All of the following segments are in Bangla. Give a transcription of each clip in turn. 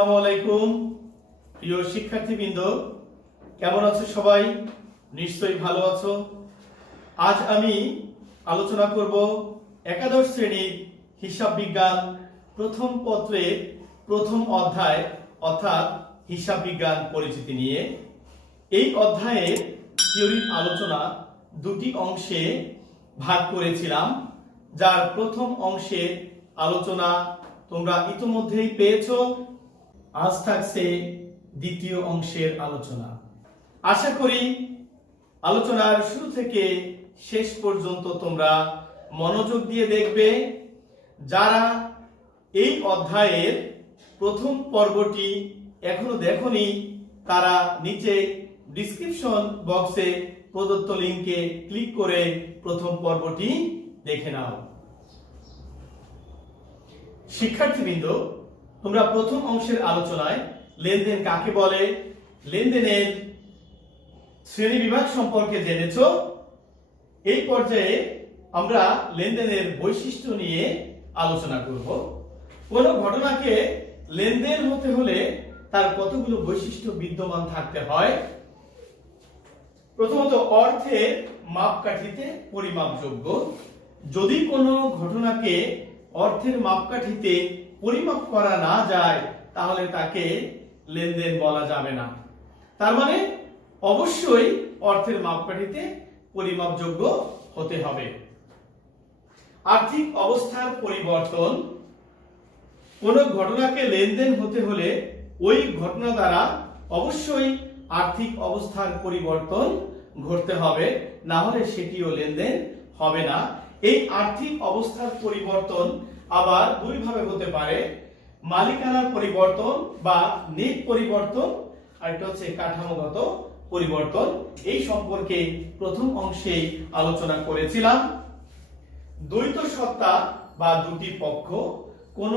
আসসালামু আলাইকুম প্রিয় শিক্ষার্থীবৃন্দ, কেমন আছো সবাই? নিশ্চয়ই ভালো আছো। আজ আমি আলোচনা করব একাদশ শ্রেণীর হিসাব বিজ্ঞান প্রথম পত্রের প্রথম অধ্যায় অর্থাৎ হিসাব বিজ্ঞান পরিচিতি নিয়ে। এই অধ্যায়ের থিওরির আলোচনা দুটি অংশে ভাগ করেছিলাম, যার প্রথম অংশের আলোচনা তোমরা ইতিমধ্যেই পেয়েছো। আজ থাকছে দ্বিতীয় অংশের আলোচনা। আশা করি আলোচনার শুরু থেকে শেষ পর্যন্ত তোমরা মনোযোগ দিয়ে দেখবে। যারা এই অধ্যায়ের প্রথম পর্বটি এখনো দেখোনি তারা নিচে ডেসক্রিপশন বক্সে প্রদত্ত লিংকে ক্লিক করে প্রথম পর্বটি দেখে নাও। শিক্ষার্থীবৃন্দ, তোমরা প্রথম অংশের আলোচনায় লেনদেন কাকে বলে, লেনদেনের শ্রেণীবিভাগ সম্পর্কে জেনেছো। এই পর্যায়ে আমরা লেনদেনের বৈশিষ্ট্য নিয়ে আলোচনা করব। কোন ঘটনাকে লেনদেন হতে হলে তার কতগুলো বৈশিষ্ট্য বিদ্যমান থাকতে হয়। প্রথমত, অর্থের মাপকাঠিতে পরিমাপযোগ্য। যদি কোনো ঘটনাকে অর্থের মাপকাঠিতে পরিমাপ করা না যায় তাহলে তাকে লেনদেন বলা যাবে না। তার মানে অবশ্যই অর্থের মাপকাঠিতে পরিমাপযোগ্য হতে হবে। আর্থিক অবস্থার পরিবর্তন। কোন ঘটনাকে লেনদেন হতে হলে ওই ঘটনা দ্বারা অবশ্যই আর্থিক অবস্থার পরিবর্তন ঘটতে হবে, না হলে সেটিও লেনদেন হবে না। এই আর্থিক অবস্থার পরিবর্তন আবার দুই ভাবে হতে পারে, মালিকানার পরিবর্তন বা নিট পরিবর্তন, আর এটা হচ্ছে কাঠামোগত পরিবর্তন। এই সম্পর্কে প্রথম অংশে আলোচনা করেছিলাম। দ্বৈত সত্তা বা দুটি পক্ষ। কোন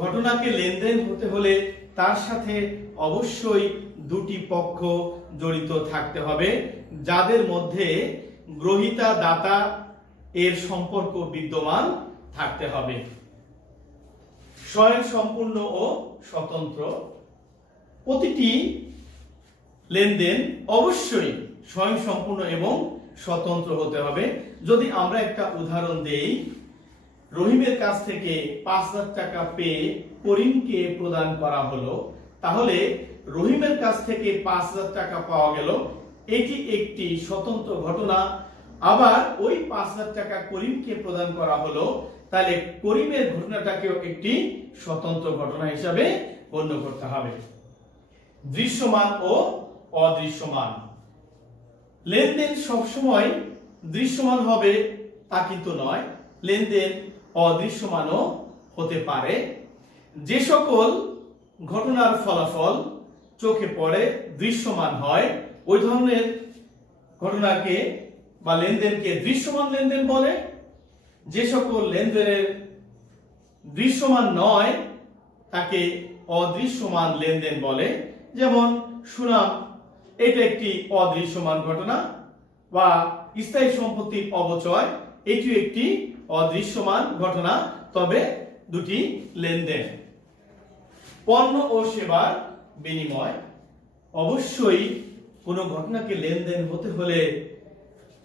ঘটনাকে লেনদেন হতে হলে তার সাথে অবশ্যই দুটি পক্ষ জড়িত থাকতে হবে, যাদের মধ্যে গ্রহীতা দাতা এর সম্পর্ক বিদ্যমান থাকতে হবে। স্বয়ংসম্পূর্ণ ও স্বতন্ত্র। প্রতিটি লেনদেন অবশ্যই স্বয়ংসম্পূর্ণ এবং স্বতন্ত্র হতে হবে। যদি আমরা একটা উদাহরণ দেই, রহিমের কাছ থেকে ৫,০০০ টাকা পেয়ে করিমকে প্রদান করা হলো, তাহলে রহিমের কাছ থেকে ৫,০০০ টাকা পাওয়া গেল, এটি একটি স্বতন্ত্র ঘটনা। আবার ওই ৫,০০০ টাকা করিমকে প্রদান করা হলো, তাহলে করিমের ঘটনাটাকেও একটি স্বতন্ত্র ঘটনা হিসাবে গণ্য করতে হবে। দৃশ্যমান ও অদৃশ্যমান। লেনদেন সবসময় দৃশ্যমান হবে তা কিন্তু নয়, লেনদেন অদৃশ্যমানও হতে পারে। যে সকল ঘটনার ফলাফল চোখে পড়ে দৃশ্যমান হয়, ওই ধরনের ঘটনাকে বা লেনদেনকে দৃশ্যমান লেনদেন বলে। যে সকল লেনদেনের দৃশ্যমান নয় তাকে অদৃশ্যমান লেনদেন বলে। যেমন সুনাম, এটা একটি অদৃশ্যমান ঘটনা, বা স্থায়ী সম্পত্তির অবচয়, এটি একটি অদৃশ্যমান ঘটনা, তবে দুটি লেনদেন। পণ্য ও সেবার বিনিময়। অবশ্যই কোনো ঘটনাকে লেনদেন হতে হলে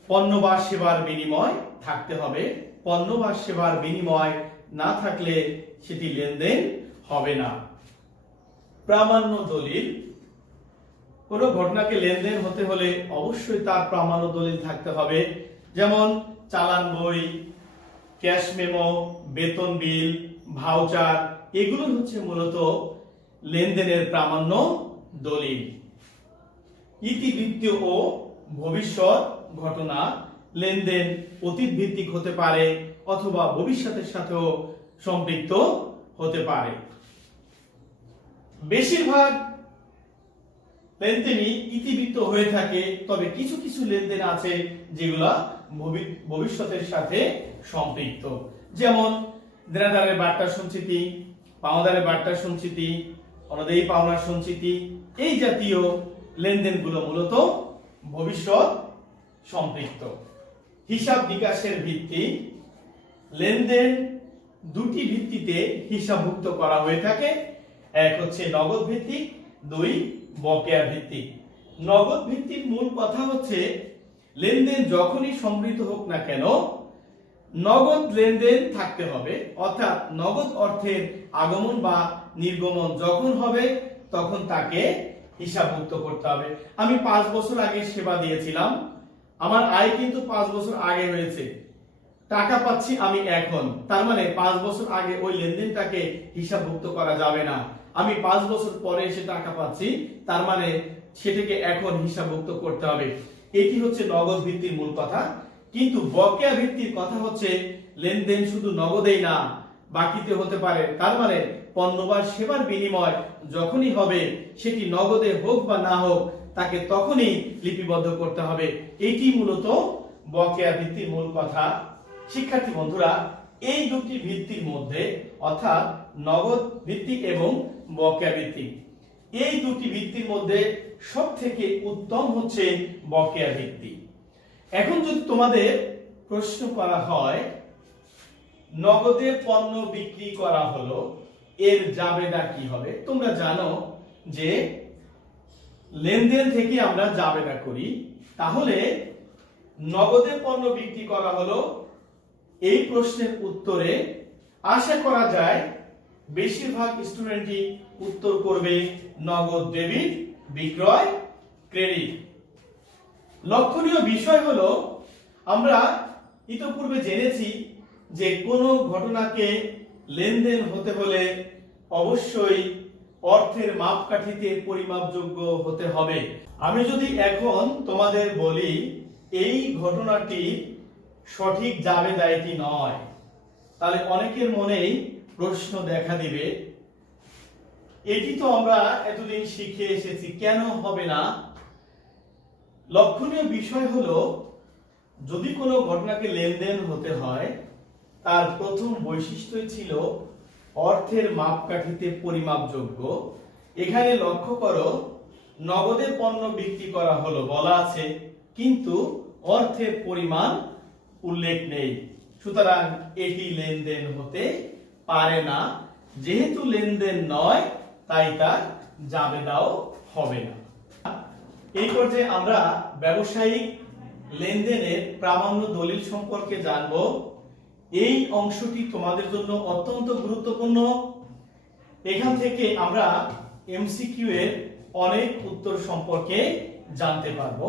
পণ্য বা সেবার বিনিময় থাকতে হবে। পণ্য বা সেবার বিনিময় না থাকলে সেটি লেনদেন হবে না। প্রামাণ্য দলিল। কোনো ঘটনাকে লেনদেন হতে হলে অবশ্যই তার প্রামাণ্য দলিল থাকতে হবে। যেমন চালান বই, ক্যাশ মেমো, বেতন বিল, ভাউচার, এগুলো হচ্ছে মূলত লেনদেনের প্রামাণ্য দলিল। ইতিবৃত্ত ও ভবিষ্যৎ ঘটনা। লেনদেন অতীত ভিত্তিক হতে পারে অথবা ভবিষ্যতের সাথেও সম্পৃক্ত হতে পারে। বেশিরভাগ লেনদেনই ইতিবৃত্ত হয়ে থাকে, তবে কিছু কিছু লেনদেন আছে যেগুলা ভবিষ্যতের সাথে সম্পৃক্ত। যেমন দেনাদারের বার্তা সঞ্চিতি, পাওনাদারের বার্তা সঞ্চিতি, অনুদেয়ী পাওনার সঞ্চিতি, এই জাতীয় লেনদেনগুলো মূলত ভবিষ্যৎ সম্পৃক্ত। হিসাব বিকাশের ভিত্তি। লেনদেন দুটি ভিত্তিতে হিসাবভুক্ত করা হয়ে থাকে। এক হচ্ছে নগদ ভিত্তিক, দুই বকেয়া ভিত্তিক। নগদ ভিত্তিক মূল কথা হচ্ছে লেনদেন যখনই সম্মিলিত হোক না কেন নগদ লেনদেন থাকতে হবে, অর্থাৎ নগদ অর্থের আগমন বা নির্গমন যখন হবে তখন তাকে হিসাবভুক্ত করতে হবে। আমি 5 বছর আগে সেবা দিয়েছিলাম, আমার আয় কিন্তু 5 বছর আগে হয়েছে, টাকা পাচ্ছি আমি এখন, তার মানে 5 বছর আগে ওই লেনদেনটাকে হিসাবভুক্ত করা যাবে না। আমি 5 বছর পরে এসে টাকা পাচ্ছি, তার মানে সেটাকে এখন হিসাবভুক্ত করতে হবে। এটি হচ্ছে নগদ ভিত্তির মূল কথা। কিন্তু বকেয়া ভিত্তির কথা হচ্ছে লেনদেন শুধু নগদেই না, বাকিতে হতে পারে। তার মানে পণ্য বা সেবার বিনিময় যখনই হবে, সেটি নগদে হোক বা না হোক, তাকে তখনই লিপিবদ্ধ করতে হবে। এটি মূলত বকেয়া ভিত্তির মূল কথা। শিক্ষার্থী বন্ধুরা, এই দুটি ভিত্তির মধ্যে, অর্থাৎ নগদ ভিত্তিক এবং বকেয়া ভিত্তিক, এই দুটি ভিত্তির মধ্যে সবথেকে উত্তম হচ্ছে বকেয়া ভিত্তি। এখন যদি তোমাদের প্রশ্ন করা হয় নগদে পণ্য বিক্রি করা হলো, এর জাবেদা কি হবে? তোমরা জানো যে লেনদেন থেকে আমরা জাবেদা করি, তাহলে নগদে পণ্য বিক্রি করা হলো, এই প্রশ্নের উত্তরে আশা করা যায় বেশিরভাগ স্টুডেন্টই উত্তর করবে নগদ ডেবিট, বিক্রয় ক্রেডিট। লক্ষণীয় বিষয় হলো আমরা ইতোপূর্বে জেনেছি যে কোনো ঘটনাকে লেনদেন হতে হলে অবশ্যই অর্থের মাপকাঠিতে পরিমাপযোগ্য হতে হবে। আমি যদি এখন তোমাদের বলি এই ঘটনাটি সঠিক জাবেদা এটি নয়, তাহলে অনেকের মনেই প্রশ্ন দেখা দিবে, এটি তো আমরা এতদিন শিখে এসেছি, কেন হবে না? লক্ষণীয় বিষয় হলো যদি কোনো ঘটনাকে লেনদেন হতে হয়, তার প্রথম বৈশিষ্ট্যই ছিল অর্থের মাপকাঠিতে পরিমাপযোগ্য। এখানে লক্ষ্য করো, নগদে পণ্য বিক্রি করা হলো বলা আছে, কিন্তু অর্থের পরিমাণ উল্লেখ নেই, সুতরাং এটি লেনদেন হতে পারে না। যেহেতু লেনদেন নয়, তাই তার জাবেদাও হবে না। এই পর্যায়ে আমরা ব্যবসায়িক লেনদেনের প্রামাণ্য দলিল সম্পর্কে জানব। এই অংশটি তোমাদের জন্য অত্যন্ত গুরুত্বপূর্ণ। এখান থেকে আমরা এমসিকিউ এর অনেক উত্তর সম্পর্কে জানতে পারবো।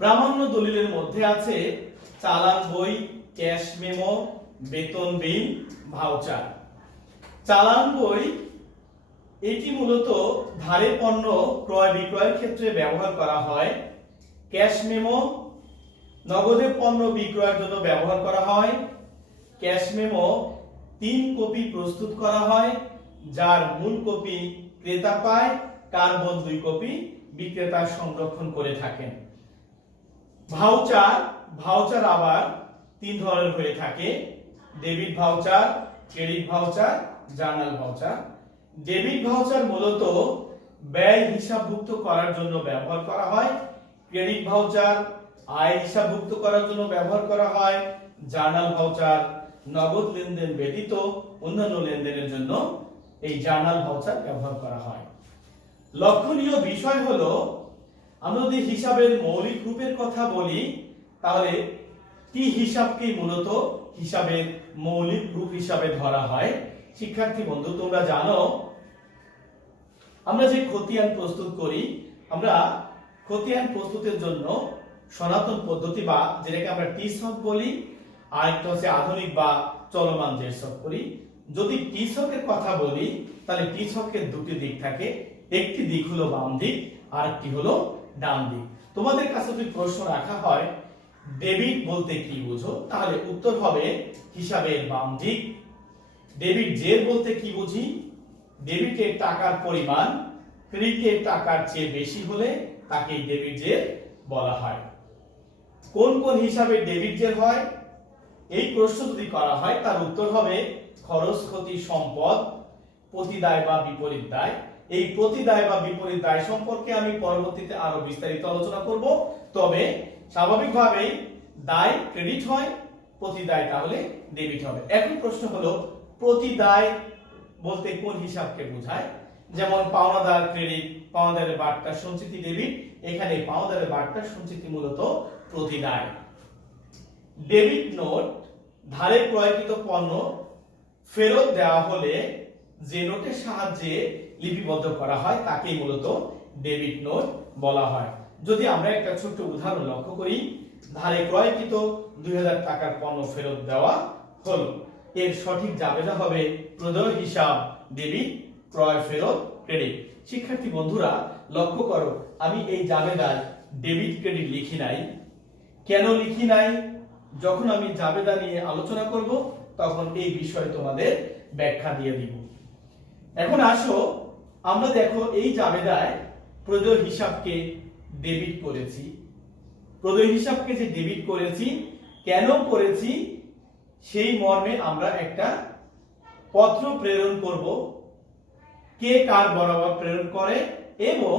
প্রামাণ্য দলিলের মধ্যে আছে চালান বই, ক্যাশ মেমো, বেতন বিল, ভাউচার। চালান বই এটি মূলত ধারে পণ্য ক্রয় বিক্রয়ের ক্ষেত্রে ব্যবহার করা হয়। ক্যাশ মেমো নগদে পণ্য বিক্রয়ের জন্য ব্যবহার করা হয়। ক্যাশ মেমো 3 কপি প্রস্তুত করা হয়, যার মূল কপি ক্রেতা পায়, কার্বন 2 কপি বিক্রেতা সংরক্ষণ করে থাকেন। ভাউচার আবার 3 ধরনের হয়ে থাকে, debit voucher, credit voucher, journal voucher. Debit voucher মূলত ব্যয় হিসাবভুক্ত করার জন্য ব্যবহার করা হয়। ক্রেডিট ভাউচার আয় হিসাবভুক্ত করার জন্য ব্যবহার করা হয়। জার্নাল ভাউচার নগদ লেনদেন ব্যতীত অন্যান্য লেনদেনের জন্য এই জার্নাল ভাউচার ব্যবহার করা হয়। লক্ষণীয় বিষয় হলো আমরা যদি হিসাবের মৌলিক রূপের কথা বলি, তাহলে টি হিসাবকে মূলত হিসাবের মৌলিক রূপ হিসাবে ধরা হয়। শিক্ষার্থী বন্ধু, তোমরা জানো আমরা যে খতিয়ান প্রস্তুত করি, আমরা খতিয়ান প্রস্তুতের জন্য সনাতন পদ্ধতি বা যেটাকে আমরা টি ছক বলি, আর একটা হচ্ছে আধুনিক বা চলমান যে ছক করি। যদি টি ছকের কথা বলি, তাহলে টি ছকের দুটি দিক থাকে, একটি দিক হলো বাম দিক আর একটি হলো ডান দিক। তোমাদের কাছে যদি প্রশ্ন রাখা হয় ডেবিট বলতে কি বুঝো, তাহলে উত্তর হবে হিসাবের বাম দিক। ডেবিট জের বলতে কি বুঝি? ডেবিটের টাকার পরিমাণ ক্রেডিটের টাকার চেয়ে বেশি হলে তাকে ডেবিট জের বলা হয়। কোন কোন হিসাবে ডেবিট জের হয়? এই প্রশ্ন যদি করা হয়, তার উত্তর হবে খরচ, ক্ষতি, সম্পদ, প্রতিদায় বা বিপরীত দায়। এই প্রতিদায় বা বিপরীত দায় সম্পর্কে আমি পরবর্তীতে আরো বিস্তারিত আলোচনা করব। তবে স্বাভাবিকভাবেই দায় ক্রেডিট হয়, প্রতিদায় তাহলে ডেবিট হবে। এখন প্রশ্ন হলো প্রতিদায় বলতে কোন হিসাবকে বোঝায়, যেমন পাওনাদার ক্রেডিট, পাওনাদারের বার্তা সঞ্চিতি ডেবিট, এখানে পাওনাদারের বার্তা সঞ্চিতি মূলত প্রতিদায়। ডেবিট নোট ধারে ক্রয়কৃত পণ্য ফেরত দেওয়া হলে যে নোটের সাহায্যে লিপিবদ্ধ করা হয় তাকেই মূলত ডেবিট নোট বলা হয়। যদি আমরা একটা ছোট্ট উদাহরণ লক্ষ্য করি, ধারে ক্রয়কৃত 2000 টাকার পণ্য ফেরত দেওয়া হলো, এর সঠিক জাবেদা হবে প্রদেয় হিসাব ডেবিট, ক্রয় ফেরত ক্রেডিট। শিক্ষার্থী বন্ধুরা লক্ষ্য করো, আমি এই জাবেদায় ডেবিট ক্রেডিট লিখি নাই। কেন লিখি নাই? যখন আমি জাবেদা নিয়ে আলোচনা করব তখন এই বিষয়ে তোমাদের ব্যাখ্যা দিয়ে দিব। এখন আসো আমরা দেখো এই জাবেদায় প্রদেয় হিসাবকে ডেবিট করেছি। প্রদেয় হিসাবকে যে ডেবিট করেছি, কেন করেছি সেই মর্মে আমরা একটা পত্র প্রেরণ করব, কে কার বরাবর প্রেরণ করে এবং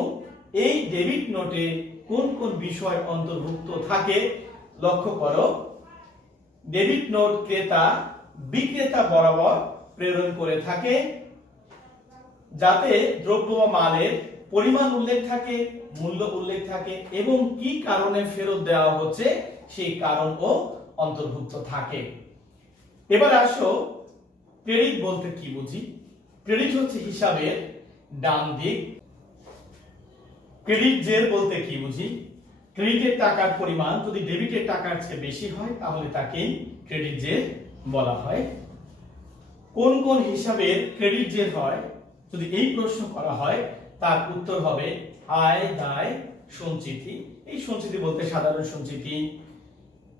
এই ডেবিট নোটে কোন কোন বিষয় অন্তর্ভুক্ত থাকে। লক্ষ্য করো, ডেবিট নোট ক্রেতা বিক্রেতা বরাবর প্রেরণ করে থাকে, যাতে দ্রব্য বা মালের পরিমাণ উল্লেখ থাকে, মূল্য উল্লেখ থাকে এবং কি কারণে ফেরত দেওয়া হচ্ছে সেই কারণও অন্তর্ভুক্ত থাকে। এবার আসো ক্রেডিট বলতে কি বুঝি। ক্রেডিট হচ্ছে হিসাবের ডান দিক। ক্রেডিট জের বলতে কি বুঝি? ক্রেডিটের টাকার পরিমাণ যদি ডেবিটের টাকার চেয়ে বেশি হয় তাহলে তাকে ক্রেডিট জের বলা হয়। কোন কোন হিসাবের ক্রেডিট জের হয় যদি এই প্রশ্ন করা হয়, তার উত্তর হবে আয় দায় সঞ্চিতি। এই সঞ্চিতি বলতে সাধারণ সঞ্চিতি,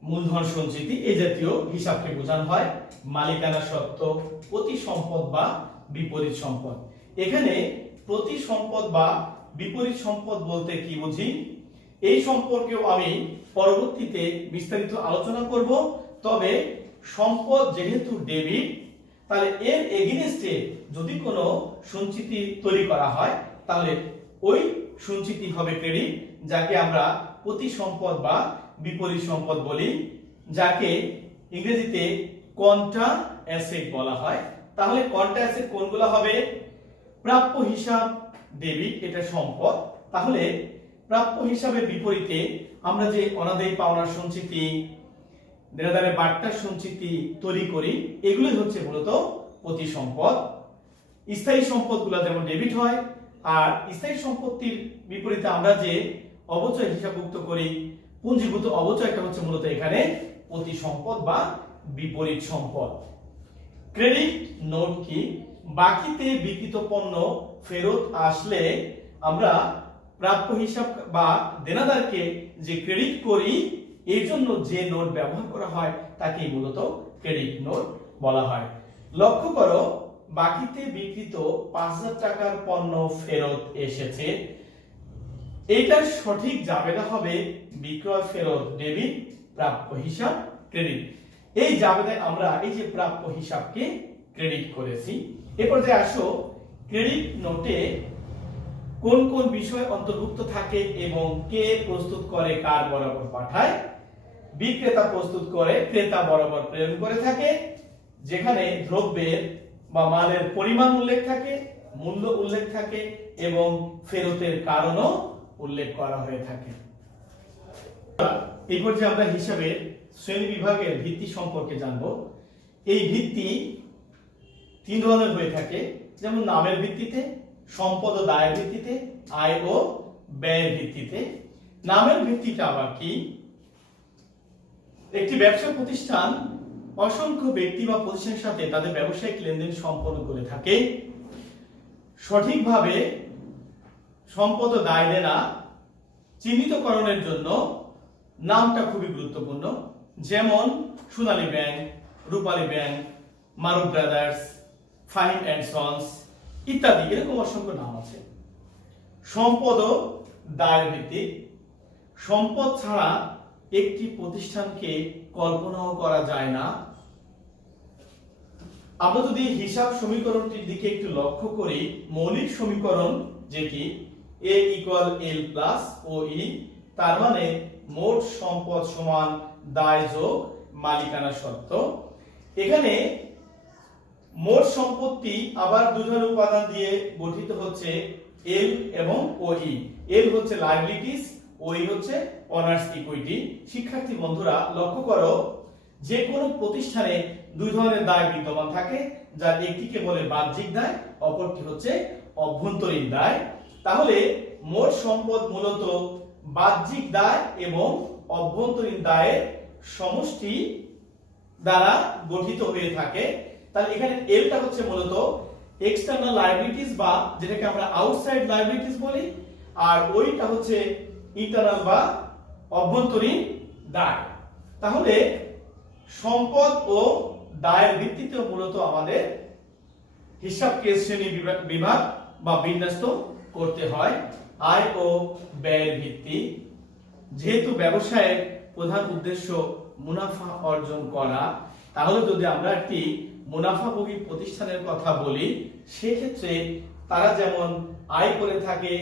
মূলধন সঞ্চিতি এই জাতীয় হিসাবকে বোঝানো হয়। মালিকানা সত্ত্ব, প্রতি সম্পদ বা বিপরীত সম্পদ। এখানে প্রতি সম্পদ বা বিপরীত সম্পদ বলতে কি বুঝি এই সম্পর্কেও আমি পরবর্তীতে বিস্তারিত আলোচনা করব। তবে সম্পদ যেহেতু ডেবিট, তাহলে এর এগেইনস্টে যদি কোনো সঞ্চিতি তৈরি করা হয় তাহলে ওই সঞ্চিতি হবে ক্রেডিট, যাকে আমরা প্রতি সম্পদ বা বিপরীত সম্পদ বলি, যাকে ইংরেজিতে কন্ট্রা অ্যাসেট বলা হয়। তাহলে কন্ট্রা অ্যাসেট কোনগুলো হবে? প্রাপ্য হিসাব ডেবিট, এটা সম্পদ। তাহলে প্রাপ্য হিসাবের বিপরীতে আমরা যে অনাদায়ী পাওনার সঞ্চিতি, দেনাদারের বার্তার সঞ্চিতি তৈরি করি, এগুলোই হচ্ছে মূলত প্রতি সম্পদ। স্থায়ী সম্পদগুলো যেমন ডেবিট হয়, আর স্থায়ী সম্পত্তির বিপরীতে আমরা যে অবচয় হিসাবভুক্ত করি, পুঞ্জীভূত অবচয়টা হচ্ছে মূলত এখানে প্রতি সম্পদ বা বিপরীত সম্পদ। ক্রেডিট নোট কি? বাকিতে বিক্রিত পণ্য ফেরত আসলে আমরা প্রাপ্য হিসাব বা দেনাদারকে যে ক্রেডিট করি, এর জন্য যে নোট ব্যবহার করা হয় তাকে মূলত ক্রেডিট নোট বলা হয়। লক্ষ্য করো, বাকিতে বিক্রিত 5000 টাকার পণ্য ফেরত এসেছে, এইটার সঠিক জাবেদা হবে বিক্রয় ফেরত ডেবিট, প্রাপ্য হিসাব ক্রেডিট। এই জাবেদায় আমরা এই যে প্রাপ্য হিসাবকে ক্রেডিট করেছি। এরপর যে আসো ক্রেডিট নোটে কোন কোন বিষয় অন্তর্ভুক্ত থাকে এবং কে প্রস্তুত করে, কার বরাবর পাঠায়। বিক্রেতা প্রস্তুত করে, ক্রেতা বরাবর প্রেরণ করে থাকে, যেখানে দ্রব্যের বা মালের পরিমাণ উল্লেখ থাকে, মূল্য উল্লেখ থাকে এবং ফেরতের কারণও উল্লেখ করা হয়ে থাকে। এই পর্যায়ে আমরা হিসাবের শ্রেণী বিভাগের ভিত্তি সম্পর্কে জানব। এই ভিত্তি 3 ধরনের হয়ে থাকে, যেমন নামের ভিত্তিতে, সম্পদ ও দায়ের ভিত্তিতে, আয় ও ব্যয়ের ভিত্তিতে। নামের ভিত্তিটা আবার কি? একটি ব্যবসা প্রতিষ্ঠান অসংখ্য ব্যক্তি বা প্রতিষ্ঠানের সাথে তাদের ব্যবসায়িক লেনদেন সম্পন্ন করে থাকে। সঠিকভাবে সম্পদ ও দায় দেনা চিহ্নিতকরণের জন্য নামটা খুবই গুরুত্বপূর্ণ, যেমন Sonali bank, Rupali bank, Maruf brothers, Fahim and sons ইত্যাদি, এরকম অসংখ্য নাম আছে। সম্পদ ও দায়ের ভিত্তিক। সম্পদ ছাড়া একটি প্রতিষ্ঠানকে কল্পনাও করা যায় না। আমরা যদি হিসাব সমীকরণটির দিকে একটু লক্ষ্য করি, মৌলিক সমীকরণ যেটি a = l + OE, তার মানে মোট সম্পদ সমান দায় যোগ মালিকানা সত্ত্ব। এখানে মোট সম্পত্তি আবার দুই ধরনের উপাদান দিয়ে গঠিত হচ্ছে এল এবং ওই। এল হচ্ছে লায়াবিলিটিস, ওই হচ্ছে অনার্স ইকুইটি। শিক্ষার্থী বন্ধুরা লক্ষ্য করো, যে কোনো প্রতিষ্ঠানে দুই ধরনের দায় বিদ্যমান থাকে, যার একটিকে বলে বাহ্যিক দায়, অপরটি হচ্ছে অভ্যন্তরীণ দায়। তাহলে মোট সম্পদ মূলত বাহ্যিক দায় এবং অভ্যন্তরীণ দায়ের সমষ্টি দ্বারা গঠিত হয়ে থাকে। তাহলে এখানে এলটা হচ্ছে মূলত এক্সটার্নাল লায়াবিলিটিস বা যেটাকে আমরা আউটসাইড লায়াবিলিটিস বলি, আর ওইটা হচ্ছে ইন্টারনাল বা অভ্যন্তরীণ দায়। তাহলে সম্পদ ও দায়ের ভিত্তিতে মূলত আমাদের হিসাবকে শ্রেণী বিভাগ বা বিন্যস্ত করতে হয়। আয় ও ব্যয়ের ভিত্তি, যেহেতু ব্যবসায়ের প্রধান উদ্দেশ্য মুনাফা অর্জন করা, তাহলে যদি আমরা একটি মুনাফাভোগী প্রতিষ্ঠানের কথা বলি, সেক্ষেত্রে তারা যেমন আয় করে থাকে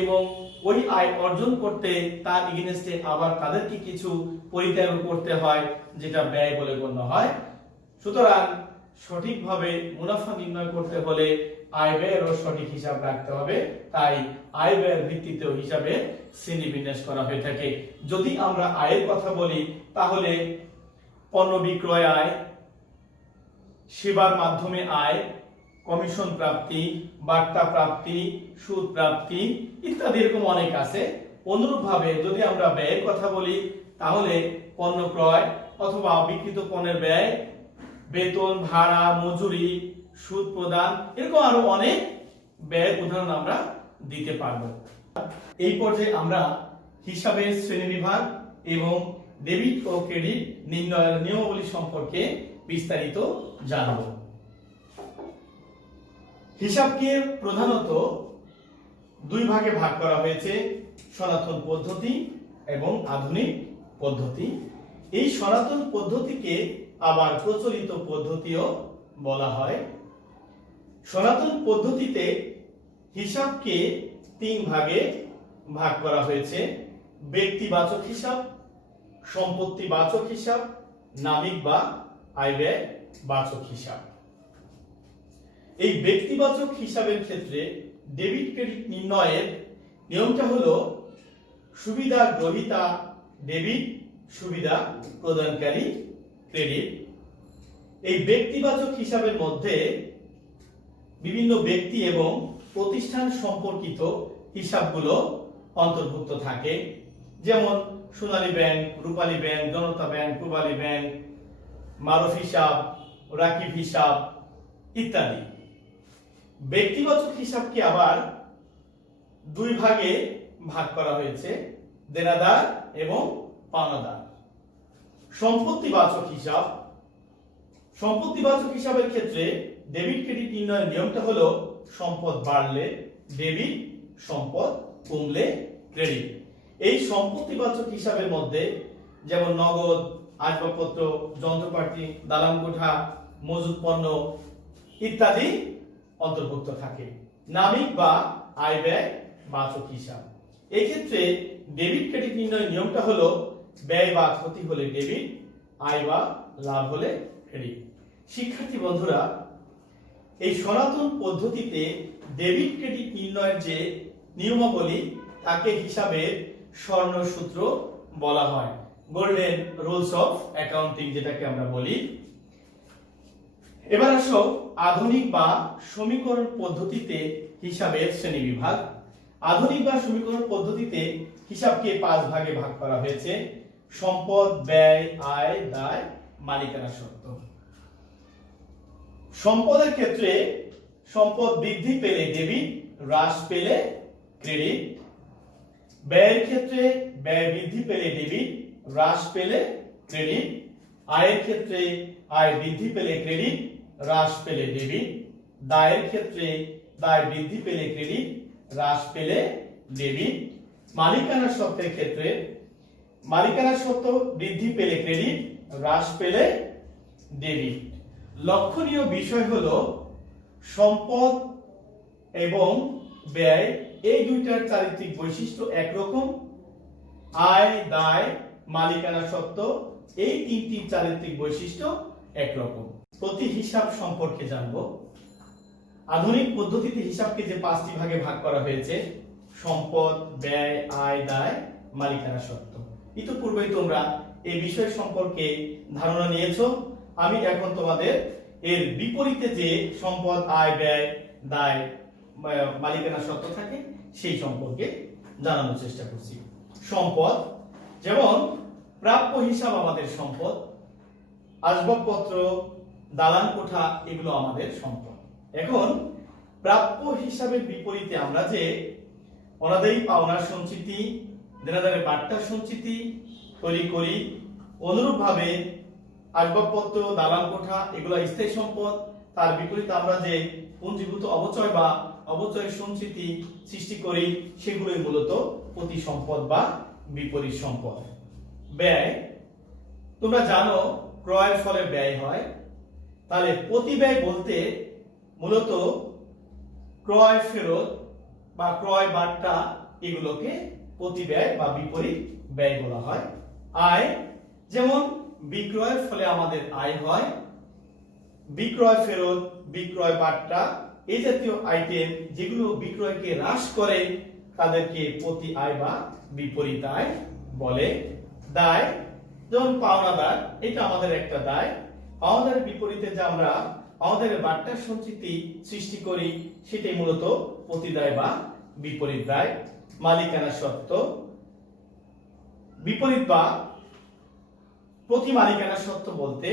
এবং ওই আয় অর্জন করতে তার এগেইনস্টে আবার তাদেরকে কিছু পরিত্যাগ করতে হয়, যেটা ব্যয় বলে গণ্য হয়। সুতরাং সঠিকভাবে মুনাফা নির্ণয় করতে হলে আয় ব্যয়েরও সঠিক হিসাব রাখতে হবে। তাই আয় ব্যয়ের ভিত্তিতেও হিসাবে শ্রেণীবিন্যাস করা হয়ে থাকে। যদি আমরা আয়ের কথা বলি, তাহলে পণ্য বিক্রয় আয়, সেবার মাধ্যমে আয়, কমিশন প্রাপ্তি, বার্তা প্রাপ্তি, সুদ প্রাপ্তি ইত্যাদি এরকম অনেক আছে। অনুরূপভাবে যদি আমরা ব্যয়ের কথা বলি, তাহলে পণ্য ক্রয় অথবা বিক্রিত পণ্যের ব্যয়, বেতন, ভাড়া, মজুরি, সুদ প্রদান, এরকম আরো অনেক ব্যয়ের উদাহরণ আমরা দিতে পারবো। এই পর্যায়ে আমরা হিসাবের শ্রেণীবিভাগ এবং ডেবিট ও ক্রেডিট নির্ণয়ের নিয়মাবলী সম্পর্কে বিস্তারিত জানব। হিসাবকে প্রধানত দুই ভাগে ভাগ করা হয়েছে, সনাতন পদ্ধতি এবং আধুনিক পদ্ধতি। এই সনাতন পদ্ধতিকে আবার প্রচলিত পদ্ধতিও বলা হয়। সনাতন পদ্ধতিতে হিসাবকে তিন ভাগে ভাগ করা হয়েছে: ব্যক্তিবাচক হিসাব, সম্পত্তিবাচক হিসাব, নামিক বা আয় ব্যয় বাচক হিসাব। এই ব্যক্তিবাচক হিসাবের ক্ষেত্রে ডেবিট ক্রেডিট নির্ণয়ের নিয়মটা হলো সুবিধা গ্রহীতা ডেবিট, সুবিধা প্রদানকারী ক্রেডিট। এই ব্যক্তিবাচক হিসাবের মধ্যে বিভিন্ন ব্যক্তি এবং প্রতিষ্ঠান সম্পর্কিত হিসাবগুলো অন্তর্ভুক্ত থাকে, যেমন সোনালী ব্যাংক, রূপালী ব্যাংক, জনতা ব্যাংক, পূবালী ব্যাংক, মারুফ হিসাব, রাকিব হিসাব ইত্যাদি। ব্যক্তিবাচক হিসাবকে আবার দুই ভাগে ভাগ করা হয়েছে: দেনাদার এবং পাওনাদার। সম্পত্তিবাচক হিসাব, সম্পত্তিবাচক হিসাবের ক্ষেত্রে ডেবিট ক্রেডিট নির্ণয়ের নিয়মটা হলো সম্পদ বাড়লে ডেবিট, সম্পদ কমলে ক্রেডিট। এই সম্পত্তিবাচক হিসাবের মধ্যে যেমন নগদ, আসবাবপত্র, যন্ত্রপাতি, দালান কোঠা, মজুদ পণ্য ইত্যাদি অন্তর্ভুক্ত থাকে। নামিক বা আয় ব্যয় বাচক হিসাব, এই ক্ষেত্রে ডেবিট ক্রেডিট নির্ণয়ের নিয়মটা হলো ব্যয় বা ক্ষতি হলে ডেবিট, আয় বা লাভ হলে ক্রেডিট। শিক্ষার্থী বন্ধুরা, এই সনাতন পদ্ধতিতে ডেবিট ক্রেডিট নির্ণয়ের যে নিয়মাবলী তাকে হিসাবের স্বর্ণসূত্র বলা হয়, গোল্ডেন রুলস অফ অ্যাকাউন্টিং যেটাকে আমরা বলি। এবার আসো আধুনিক বা সমীকরণ পদ্ধতিতে হিসাবের শ্রেণীবিভাগ। আধুনিক বা সমীকরণ পদ্ধতিতে হিসাবকে পাঁচ ভাগে ভাগ করা হয়েছে: সম্পদ, ব্যয়, আয়, দায়, মালিকানা সত্ত্ব। সম্পদের ক্ষেত্রে সম্পদ বৃদ্ধি পেলে ডেবিট, হ্রাস পেলে ক্রেডিট। ব্যয়ের ক্ষেত্রে ব্যয় বৃদ্ধি পেলে ডেবিট, হ্রাস পেলে ক্রেডিট। আয়ের ক্ষেত্রে আয় বৃদ্ধি পেলে ক্রেডিট, হ্রাস পেলে ডেবিট। দায়ের ক্ষেত্রে দায় বৃদ্ধি পেলে ক্রেডিট, হ্রাস পেলে ডেবিট। মালিকানা সত্ত্বের ক্ষেত্রে মালিকানা সত্ত্ব বৃদ্ধি পেলে ক্রেডিট, হ্রাস পেলে ডেবিট। লক্ষণীয় বিষয় হলো সম্পদ এবং ব্যয় এই দুইটার চারিত্রিক বৈশিষ্ট্য একরকম, আয়, দায়, মালিকানা সত্ত্ব এই তিনটি চারিত্রিক বৈশিষ্ট্য একরকম। প্রতি হিসাব সম্পর্কে জানব। আধুনিক পদ্ধতিতে হিসাবকে যে 5টি ভাগে ভাগ করা হয়েছে, সম্পদ, ব্যয়, আয়, দায়, মালিকানা সত্ত্ব। ইতিপূর্বেই তোমরা এই বিষয় সম্পর্কে ধারণা নিয়েছো। আমি এখন তোমাদের এর বিপরীতে যে সম্পদ, আয়, ব্যয়, দায়, মালিকানা সত্ত্ব থাকে সেই সম্পর্কে জানানোর চেষ্টা করছি। সম্পদ, যেমন প্রাপ্য হিসাব আমাদের সম্পদ, আসবাবপত্র, দালান কোঠা এগুলো আমাদের সম্পদ। এখন প্রাপ্য হিসাবের বিপরীতে আমরা যে অনাদায়ী পাওনার সঞ্চিতি, দেনাদারে বাট্টার সঞ্চিতি তৈরি করি, অনুরূপভাবে আসবাবপত্র, দালান কোঠা এগুলো স্থায়ী সম্পদ। তার বিপরীতে আমরা যে পুঞ্জীভূত অবচয় বা অবচয় সঞ্চিতি সৃষ্টি করি সেগুলোই মূলত প্রতি সম্পদ বা বিপরীত সম্পদ। ব্যয়, তোমরা জানো ক্রয়ের ফলে ব্যয় হয়, তাহলে প্রতি ব্যয় বলতে মূলত ক্রয় ফেরত বা ক্রয় বাট্টা এগুলোকে প্রতি ব্যয় বা বিপরীত ব্যয় বলা হয়। আয়, যেমন বিক্রয়ের ফলে আমাদের আয় হয়, বিক্রয় ফেরত, বিক্রয় বাট্টা এই জাতীয় আইটেম যেগুলো বিক্রয়কে হ্রাস করে তাদেরকে প্রতি আয় বা বিপরীত আয় বলে। দায়, যেমন পাওনাদার, এটা আমাদের একটা দায়, পাওনাদারের বিপরীতে যে আমরা পাওনাদারের বাট্টার সঞ্চিতি সৃষ্টি করি সেটাই মূলত প্রতিদায় বা বিপরীত দায়। মালিকানা সত্ত্ব, বিপরীত বা প্রতি মালিকানা সত্ত্ব বলতে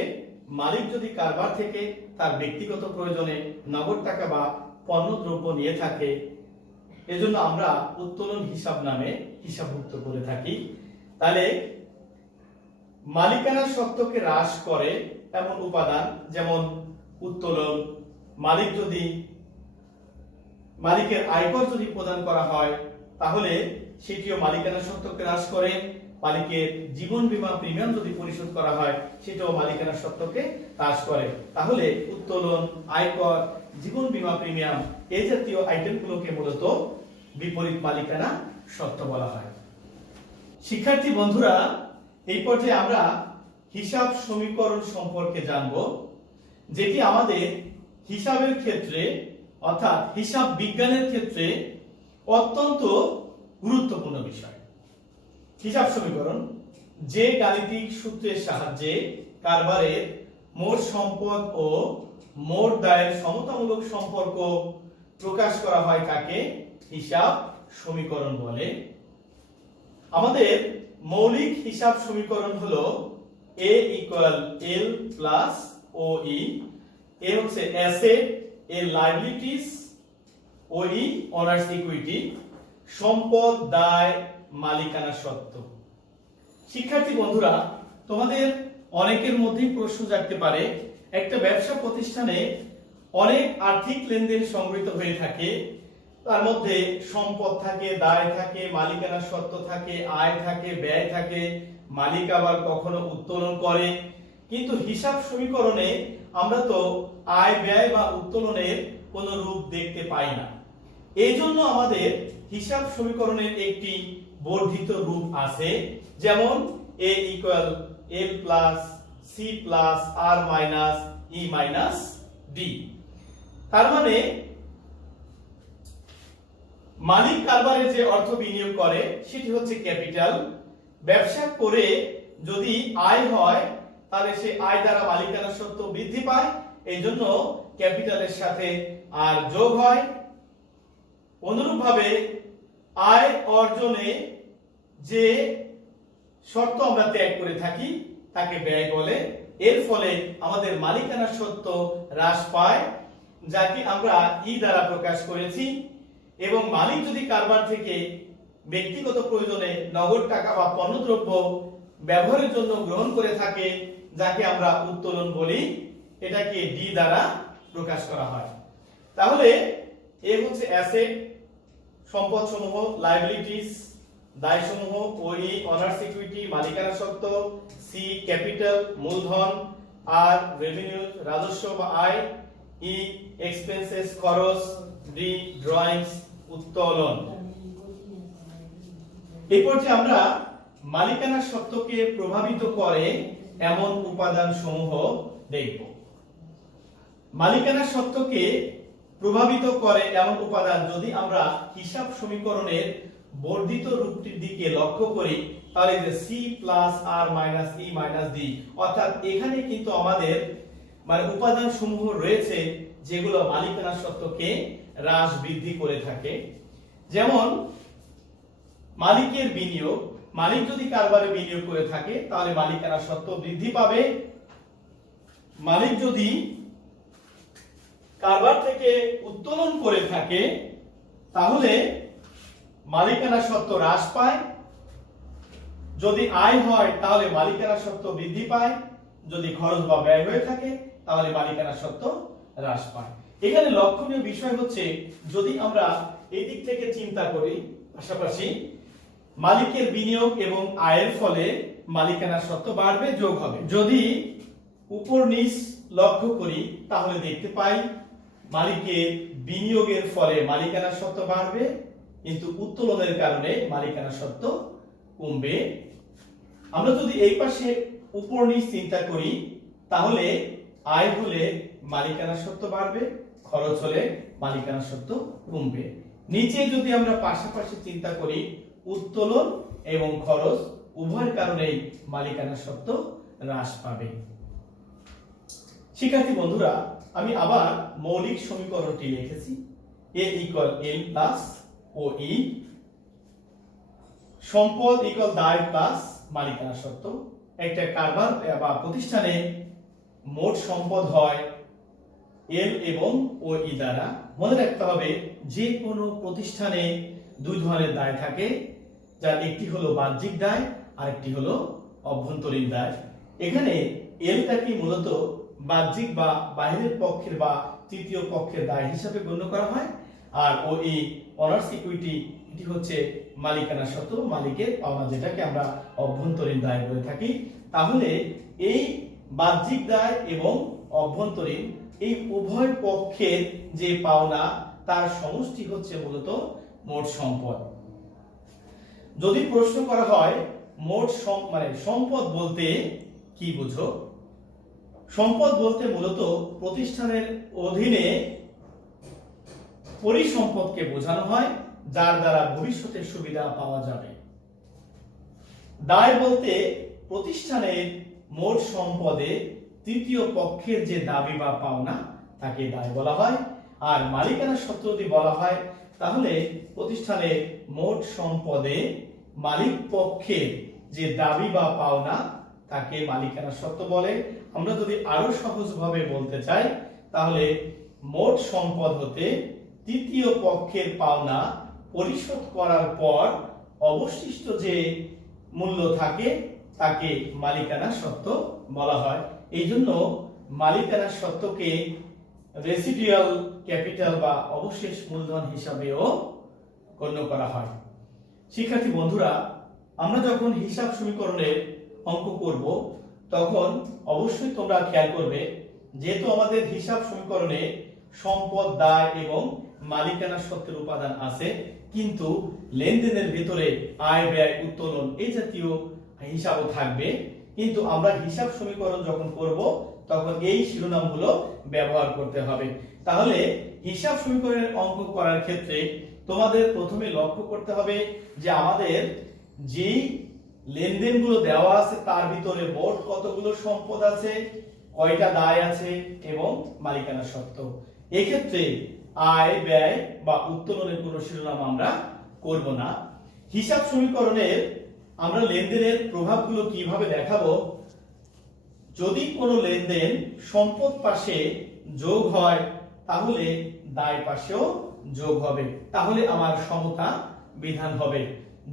মালিক যদি কারবার থেকে তার ব্যক্তিগত প্রয়োজনে নগদ টাকা বা পণ্য দ্রব্য নিয়ে থাকে, এজন্য আমরা উত্তোলন হিসাব নামে হিসাবভুক্ত করে থাকি। তাহলে মালিকানা সত্ত্বকে হ্রাস করে এমন উপাদান যেমন উত্তোলন, মালিক যদি মালিকের আয়কর যদি প্রদান করা হয় তাহলে সেটিও মালিকানা সত্ত্বকে হ্রাস করে। মালিকের জীবন বীমা প্রিমিয়াম যদি পরিশোধ করা হয় সেটাও মালিকানা সত্ত্বকে হ্রাস করে। তাহলে উত্তোলন, আয়কর, জীবন বীমা প্রিমিয়াম এই জাতীয় আইটেমগুলোকে মূলত বিপরীত মালিকানা সত্ত্ব বলা হয়। শিক্ষার্থী বন্ধুরা, এই পর্যায়ে আমরা হিসাব সমীকরণ সম্পর্কে জানব, যেটি আমাদের হিসাবের ক্ষেত্রে অর্থাৎ হিসাব বিজ্ঞানের ক্ষেত্রে অত্যন্ত গুরুত্বপূর্ণ বিষয়। হিসাব সমীকরণ যে গাণিতিক সূত্রের সাহায্যে কারবারের মোট সম্পদ ও মোট দায়ের সমতামূলক সম্পর্ক প্রকাশ করা হয় তাকে হিসাব সমীকরণ বলে। আমাদের মৌলিক হিসাব সমীকরণ হলো A = L + OE, এ হচ্ছে অ্যাসেট, এ লায়াবিলিটিস, OE অনার্স ইকুইটি, সম্পদ, দায়, মালিকানা সত্ত্ব। শিক্ষার্থী বন্ধুরা, তোমাদের অনেকের মধ্যেই প্রশ্ন জাগতে পারে, একটা ব্যবসা প্রতিষ্ঠানে অনেক আর্থিক লেনদেন সংগৃহীত হয়ে থাকে, তার মধ্যে সম্পদ থাকে, দায় থাকে, মালিকানা সত্ত্ব থাকে, আয় থাকে, ব্যয় থাকে, মালিক আবার কখনো উত্তোলন করে, কিন্তু হিসাব সমীকরণে আমরা তো আয়, ব্যয় বা উত্তোলনের কোনো রূপ দেখতে পাই না। এই জন্য আমাদের হিসাব সমীকরণের একটি বর্ধিত রূপ আছে, যেমন A = L + C + R - E - D। তার মানে মালিক কারবারে যে অর্থ বিনিয়োগ করে সেটি হচ্ছে ক্যাপিটাল। ব্যবসা করে যদি আয় হয় তাহলে সেই আয় দ্বারা মালিকানা সত্ত্ব বৃদ্ধি পায়, এই জন্য ক্যাপিটালের সাথে আর যোগ হয়। অনুরূপভাবে আয় অর্জনে যে শর্ত আমরা ত্যাগ করে থাকি তাকে ব্যয় বলে। এর ফলে আমাদের মালিকানা সত্ত্ব হ্রাস পায়, যাকে আমরা ই দ্বারা প্রকাশ করেছি। এবং মালিক যদি কারবার থেকে ব্যক্তিগত প্রয়োজনে নগদ টাকা বা পণ্যদ্রব্য ব্যবহারের জন্য গ্রহণ করে থাকে, যাকে আমরা উত্তোলন বলি, এটাকে ডি দ্বারা প্রকাশ করা হয়। তাহলে এ হচ্ছে অ্যাসেট, সম্পদ সমূহ, লায়াবিলিটিস, দায় সমূহ, ওই অনার্স ইকুইটি, মালিকানা সত্ত্ব, সি ক্যাপিটাল মূলধন, আর রেভিনিউ রাজস্ব বা আয়, ই এক্সপেন্সেস খরচ, ডি ড্রয়িংস উত্তোলন। এই পর্যায়ে আমরা মালিকানা সত্ত্বকে প্রভাবিত করে এমন উপাদান সমূহ দেখব। মালিকানা সত্ত্বকে প্রভাবিত করে এমন উপাদান যদি আমরা হিসাব সমীকরণের বর্ধিত রূপটির দিকে লক্ষ্য করি, তাহলে যে c plus r minus e minus d, অর্থাৎ এখানে কিন্তু আমাদের মানে উপাদান সমূহ রয়েছে যেগুলো মালিকানা সত্ত্বকে হ্রাস বৃদ্ধি করে থাকে। যেমন মালিকের বিনিয়োগ, মালিক যদি কারবারে বিনিয়োগ করে থাকে তাহলে মালিকানা সত্ত্ব বৃদ্ধি পাবে। মালিক যদি কারবার থেকে উত্তোলন করে থাকে তাহলে মালিকানা সত্ত্ব হ্রাস পায়। যদি আয় হয় তাহলে মালিকানা সত্ত্ব বৃদ্ধি পায়, যদি খরচ বা ব্যয় হয়ে থাকে তাহলে মালিকানা সত্ত্ব হ্রাস পায়। এখানে লক্ষণীয় বিষয় হচ্ছে যদি আমরা এই দিক থেকে চিন্তা করি, পাশাপাশি মালিকের বিনিয়োগ এবং আয়ের ফলে মালিকানা সত্ত্ব বাড়বে, যোগ হবে। যদি উপর নিচ লক্ষ্য করি তাহলে দেখতে পাই মালিকের বিনিয়োগের ফলে মালিকানা সত্ত্ব বাড়বে, কিন্তু উত্তোলনের কারণে মালিকানা সত্ত্ব কমবে। আমরা যদি এই পাশে উপর নিচ চিন্তা করি তাহলে আয় হলে মালিকানা সত্ত্ব বাড়বে, খরচ হলে মালিকানা সত্ত্ব কমবে। নিচে যদি আমরা পাশাপাশি চিন্তা করি উত্তোলন এবং খরচ উভয়ের কারণেই মালিকানা সত্ত্ব হ্রাস পাবে। শিক্ষার্থী বন্ধুরা, আমি আবার মৌলিক সমীকরণটি লিখেছি। a ইকুয়াল l প্লাস ও ই, সম্পদ ইকুয়াল দায় প্লাস মালিকানা সত্ত্ব। একটা কারবার বা প্রতিষ্ঠানে মোট সম্পদ হয় এল এবং ও ই দ্বারা। মনে রাখতে হবে যে কোনো প্রতিষ্ঠানে দুই ধরনের দায় থাকে, যার একটি হলো বাহ্যিক দায় আর একটি হলো অভ্যন্তরীণ দায়। এখানে এলটাকে মূলত বাহ্যিক বা বাহিরের পক্ষের বা তৃতীয় পক্ষের দায় হিসাবে গণ্য করা হয়, আর ও ই অনার্স ইকুইটি এটি হচ্ছে মালিকানা সত্ত্ব, মালিকের পাওনা, যেটাকে আমরা অভ্যন্তরীণ দায় বলে থাকি। তাহলে এই বাহ্যিক দায় এবং অভ্যন্তরীণ এই উভয় পক্ষের যে পাওনা তার সমষ্টি হচ্ছে মূলত মোট সম্পদ। যদি প্রশ্ন করা হয় মোট সম্পদ বলতে কি বুঝো, সম্পদ বলতে মূলত প্রতিষ্ঠানের অধীনে পরিসম্পদকে বোঝানো হয় যার দ্বারা ভবিষ্যতের সুবিধা পাওয়া যাবে। দায় বলতে প্রতিষ্ঠানের মোট সম্পদে তৃতীয় পক্ষের যে দাবি বা পাওনা তাকে দায় বলা হয়। আর মালিকানা সত্ত্ব যদি বলা হয় তাহলে প্রতিষ্ঠানের মোট সম্পদে মালিক পক্ষের যে দাবি বা পাওনা তাকে মালিকানা সত্ত্ব বলে। আমরা যদি আরো সহজভাবে বলতে চাই তাহলে মোট সম্পদ হতে তৃতীয় পক্ষের পাওনা পরিশোধ করার পর অবশিষ্ট যে মূল্য থাকে তাকে মালিকানা সত্ত্ব বলা হয়। এই জন্য মালিকানা সত্ত্বকে রেসিডুয়াল ক্যাপিটাল বা অবশেষ মূলধন হিসাবেও গণ্য করা হয়। শিক্ষার্থী বন্ধুরা, আমরা যখন হিসাব সমীকরণের অঙ্ক করব তখন অবশ্যই তোমরা খেয়াল করবে, যেহেতু আমাদের হিসাব সমীকরণে সম্পদ, দায় এবং মালিকানা সত্ত্বের উপাদান আছে, কিন্তু লেনদেনের ভিতরে আয়, ব্যয়, উত্তোলন এই জাতীয় হিসাবও থাকবে। কিন্তু আমরা হিসাব সমীকরণ যখন করব তখন এই শিরোনামগুলো ব্যবহার করতে হবে। তাহলে হিসাব সমীকরণের অঙ্ক করার ক্ষেত্রে তোমাদের প্রথমে লক্ষ্য করতে হবে যে আমাদের যে লেনদেনগুলো দেওয়া আছে তার ভিতরে মোট কতগুলো সম্পদ আছে, কয়টা দায় আছে এবং মালিকানা সত্ত্ব। এক্ষেত্রে আয়, ব্যয় বা উত্তোলনের কোনো শিরোনাম আমরা করব না। হিসাব সমীকরণের আমরা লেনদেনের প্রভাবগুলো কিভাবে দেখাবো, যদি কোনো লেনদেন সম্পদ পাশে যোগ হয় তাহলে দায় পাশেও যোগ হবে, তাহলে আমার সমতা বিধান হবে।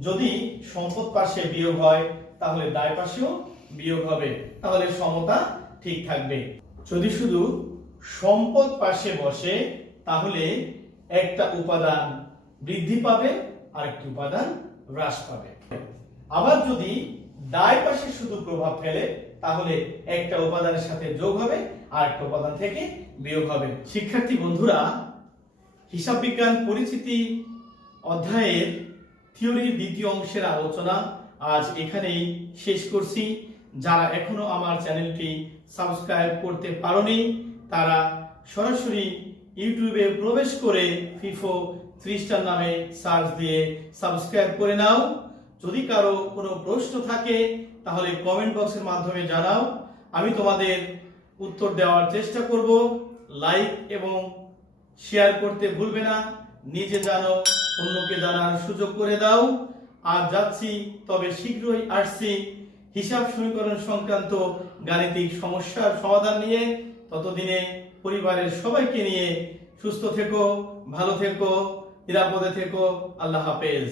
যদি সম্পদ পাশে বিয়োগ হয় তাহলে দায় পাশেও বিয়োগ হবে, তাহলে সমতা ঠিক থাকবে। যদি শুধু সম্পদ পাশে বসে তাহলে একটা উপাদান বৃদ্ধি পাবে আর একটি উপাদান হ্রাস পাবে। আবার যদি দায় পাশে শুধু প্রভাব ফেলে তাহলে একটা উপাদানের সাথে যোগ হবে আর একটা উপাদান থেকে বিয়োগ হবে। শিক্ষার্থী বন্ধুরা, হিসাব বিজ্ঞান পরিচিতি অধ্যায়ের থিওরির দ্বিতীয় অংশের আলোচনা আজ এখানেই শেষ করছি। যারা এখনো আমার চ্যানেলটি সাবস্ক্রাইব করতে পারোনি তারা সরাসরি ইউটিউবে প্রবেশ করে ফিফো 3 স্টার নামে সার্চ দিয়ে সাবস্ক্রাইব করে নাও। যদি কারো কোনো প্রশ্ন থাকে তাহলে কমেন্ট বক্সের মাধ্যমে জানাও, আমি তোমাদের উত্তর দেওয়ার চেষ্টা করব। লাইক এবং শেয়ার করতে ভুলবে না। নিজে জানো, অন্যকে জানার সুযোগ করে দাও। আজ যাচ্ছি, তবে শীঘ্রই আসছি হিসাব সমীকরণ সংক্রান্ত গাণিতিক সমস্যার সমাধান নিয়ে। ততদিনে পরিবারের সবাইকে নিয়ে সুস্থ থেকো, ভালো থেকো, নিরাপদে থেকো। আল্লাহ হাফেজ।